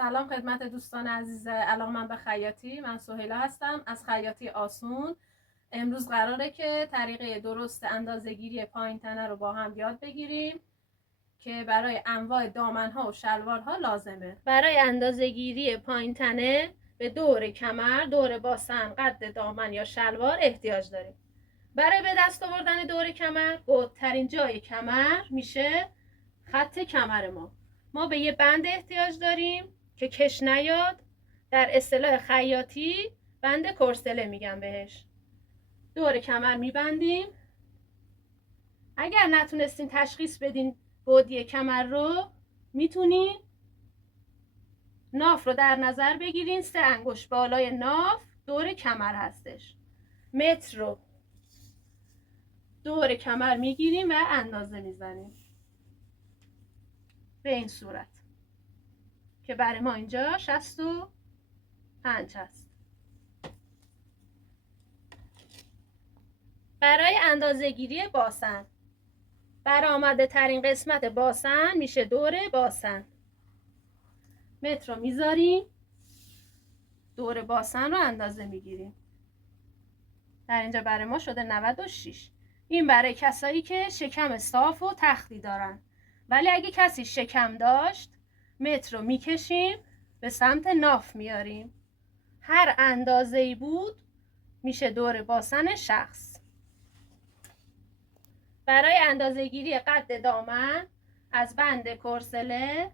سلام خدمت دوستان عزیز علاقه‌مند به خیاطی. من سهیلا هستم از خیاطی آسون. امروز قراره که طریقه درست اندازه‌گیری پایین تنه رو با هم یاد بگیریم که برای انواع دامن‌ها و شلوارها لازمه. برای اندازه‌گیری پایین تنه به دور کمر، دور باسن، قد دامن یا شلوار احتیاج داریم. برای به دست آوردن دور کمر، بودترین جای کمر میشه خط کمر ما به یه بند احتیاج داریم که کش نیاد. در اصطلاح خیاطی بند کرسله میگم بهش. دور کمر میبندیم. اگر نتونستین تشخیص بدین بودی کمر رو، میتونین ناف رو در نظر بگیرین. 3 انگشت بالای ناف دور کمر هستش. متر رو دور کمر میگیریم و اندازه میزنیم به این صورت که برای ما اینجا 65 هست. برای اندازه‌گیری باسن، برآمده ترین قسمت باسن میشه دور باسن. متر رو میذاریم، دور باسن رو اندازه میگیریم. در اینجا برای ما شده 96. این برای کسایی که شکم صاف و تختی دارن. ولی اگه کسی شکم داشت، متر رو میکشیم به سمت ناف میاریم. هر اندازه‌ای بود میشه دور باسن شخص. برای اندازه‌گیری قد دامن از بند کرسله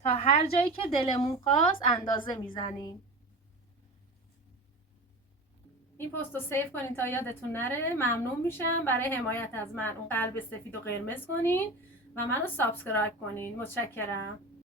تا هر جایی که دلمون خواست اندازه میزنیم. این پست رو سیو کنین تا یادتون نره. ممنون میشم. برای حمایت از من اون قلب سفید و قرمز کنین و منو سابسکرایب کنین. متشکرم.